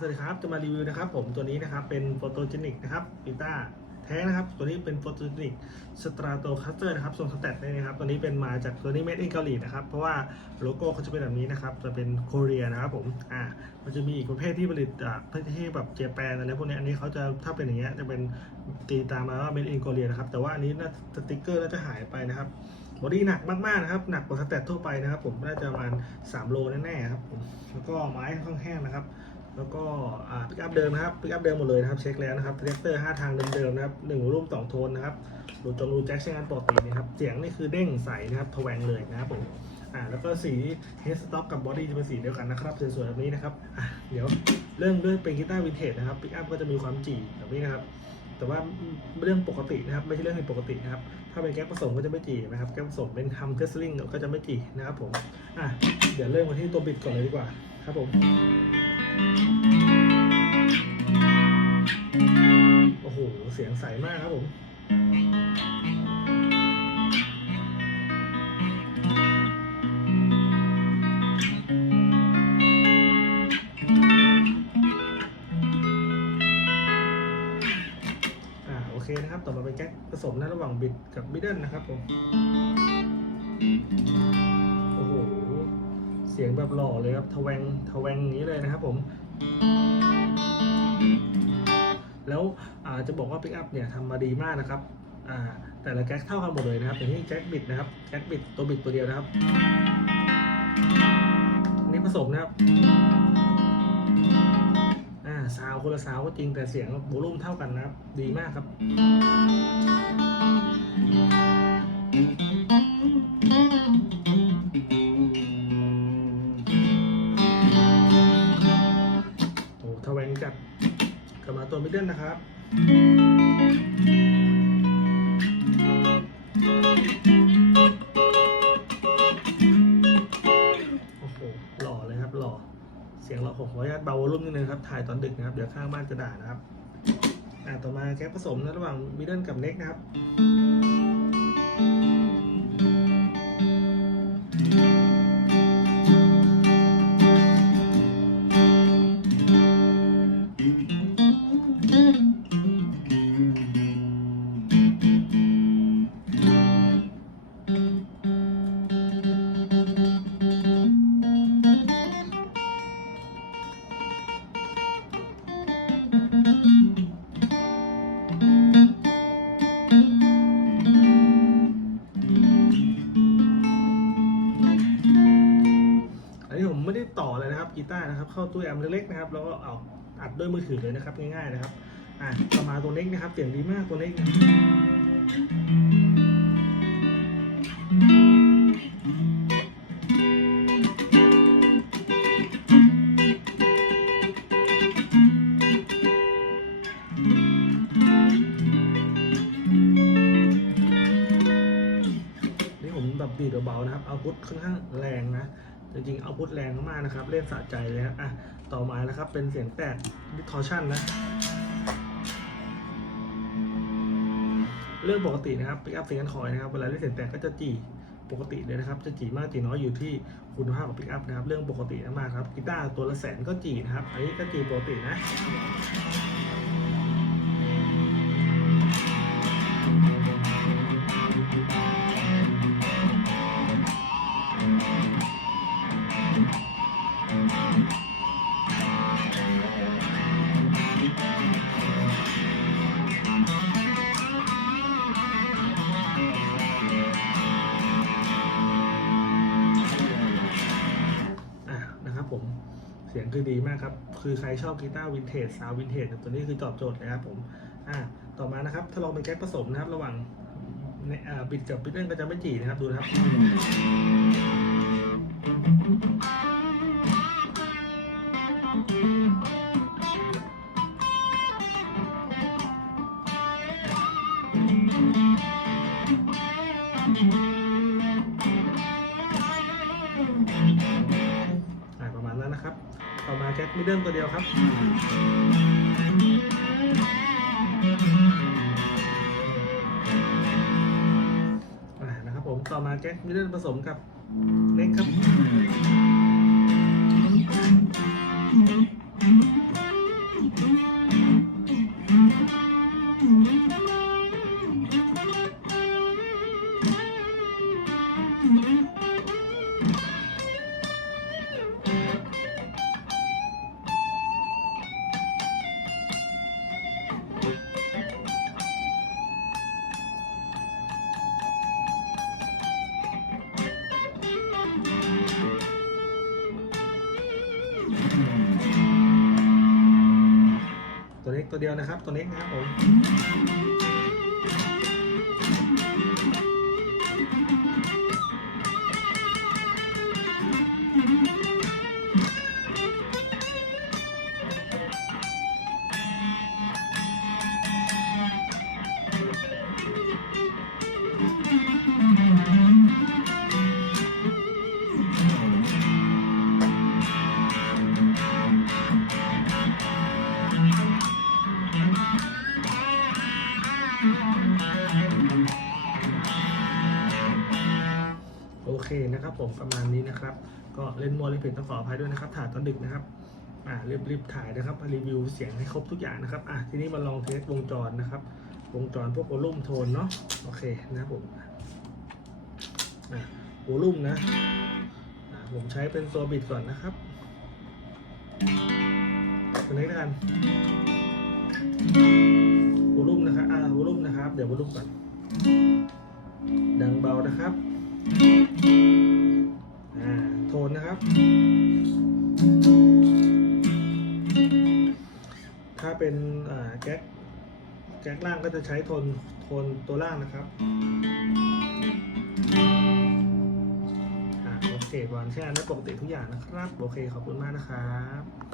สวัสดีครับ จะมารีวิวนะครับผมตัวนี้นะครับเป็นโฟโตเจนิกนะครับกีต้าแท้นะครับ ตัวนี้เป็นโฟโตเจนิกสตราโตคัสเตอร์นะครับทรงสแตทนี่นะครับ ตัวนี้เป็นมาจากตัวนี้เมดอินเกาหลีนะครับ เพราะว่าโลโก้เขาจะเป็นแบบนี้นะครับ จะเป็นโคเรียนะครับผม อ่า มันจะมีอีกประเภทที่ผลิตจากประเทศแบบเจแปนอะไรพวกนี้ อันนี้เขาจะถ้าเป็นอย่างเงี้ยจะเป็นตีตามมาว่าเมดอินเกาหลีนะครับ แต่ว่าอันนี้น่าสติกเกอร์น่าจะหายไปนะครับบอดี้หนักมากๆนะครับ หนักกว่าสแตททั่วไปนะครับ ผมน่าจะประมาณ3โลแน่ๆครับผมแล้วก็ไม้ค่อนข้างแห้งนะครับ แล้วก็อ่าปิกอัพเดิมนะครับปิกอัพเดิมหมดเลยนะครับเช็คแล้วนะครับเทเตอร์5ทางเดิมๆนะครับหนึ่งรูปสองโทนนะครับรูจงรูแจ็คใช้งานปกตินะครับเสียงนี่คือเด้งใสนะครับทแวงเลยนะครับผมอ่าแล้วก็สีเฮดสต็อกกับบอดี้จะเป็นสีเดียวกันนะครับสวยๆแบบนี้นะครับอะเดี๋ยวเรื่องด้วยเป็นกีตาร์วินเทจนะครับปิกอัพก็จะมีความจีแบบนี้นะครับแต่ว่าเรื่องปกตินะครับไม่ใช่เรื่องผิดปกตินะครับถ้าเป็นแก๊สผสมก็จะไม่จีนะครับแก๊สผสมเป็นทำเทสลิงก็จะไม่จีนะครับผมอะเดี๋ยวเริ่มกันที่ตัวบิดก่อนเลยดีกว่าครับผม โอ้โห เสียงใสมากครับผมอ่าโอเคนะครับ ต่อมาเป็นแก๊กผสมนะระหว่างบิดกับมิดเดิลนะครับผม โอ้โห เสียงแบบหล่อเลยครับ ทแวง ทแวงอย่างนี้เลยนะครับผม แล้วจะบอกว่าปิกอัพเนี่ยทำมาดีมากนะครับแต่ละแก๊กเท่ากันหมดเลยนะครับอย่างที่แก๊กบิดนะครับแก๊กบิดตัวบิดตัวเดียวนะครับนี่ผสมนะครับอ่าซาวคนละซาวก็จริงแต่เสียงโวลูมเท่ากันนะครับ ดีมากครับ มิดเดิลนะครับ โอ้โห หล่อเลยครับ หล่อ เสียงหล่อผมขออนุญาตเบาวอลลุ่มนิดนึงครับ ถ่ายตอนดึกนะครับ เดี๋ยวข้างบ้านจะด่านะครับ อ่า ต่อมาแก๊ปผสมนะระหว่างมิดเดิลกับเน็กนะครับ นะครับกีตานะครับ เข้าตู้แอมเล็กๆนะครับ แล้วก็เอาอัดด้วยมือถือเลยนะครับ ง่ายๆนะครับ อะต่อมาณตัวเน็กนะครับ เสียงดีมากตัวเน็กนี่ผมแบบดีดเบาๆนะครับ เอาพุทค่อนข้างแรงนะ จริงๆเอาพุทแรงมากๆนะครับ เล่นสะใจเลยครับอะต่อมานะครับ เป็นเสียงแตกดิทอชั่นนะ เรื่องปกตินะครับปิกอัพเสียงคอยนะครับ เวลาเล่นเสียงแตกก็จะจีปกติเลยนะครับ จะจีมากจีน้อยอยู่ที่คุณภาพของปิกอัพนะครับ เรื่องปกติมากครับกีตาร์ตัวละแสนก็จีนะครับ อันนี้ก็จีปกตินะ เสียงคือดีมากครับ คือใครชอบกีตาร์วินเทจซาววินเทจตัวนี้คือตอบโจทย์เลยครับผม อะต่อมานะครับ ถ้าลองเป็นแก๊สผสมนะครับ ระหว่างในอ่าบิดกับบิดเล่นก็จะไม่จีนะครับ ดูนะครับ แก๊สมิดเดิลตัวเดียวครับ นะครับผม ต่อมาแก๊สมิดเดิลผสมกับเล็กครับ ตัวเดียวนะครับ ตัวเล็กนะครับผม เคนะครับผมประมาณนี้นะครับ ก็เล่นมัวเล่นผิดต้องขออภัยด้วยนะครับถ่ายตอนดึกนะครับอ่ารีบๆถ่ายนะครับรีวิวเสียงให้ครบทุกอย่างนะครับอะทีนี้มาลองเทสวงจรนะครับ วงจรพวกโวลุ่มโทนเนาะโอเคนะครับผมอะโวลุ่มนะอะผมใช้เป็นตัวบิดก่อนนะครับตัวนี้แล้วกันโวลุ่มนะครับอ่าโวลุ่มนะครับ เดี๋ยวโวลุ่มก่อนดังเบานะครับ ถ้าเป็นแก๊กแก๊กล่างก็จะใช้โทนโทนตัวล่างนะครับโอเควางแค่นั้นปกติทุกอย่างนะครับ โอเคขอบคุณมากนะครับ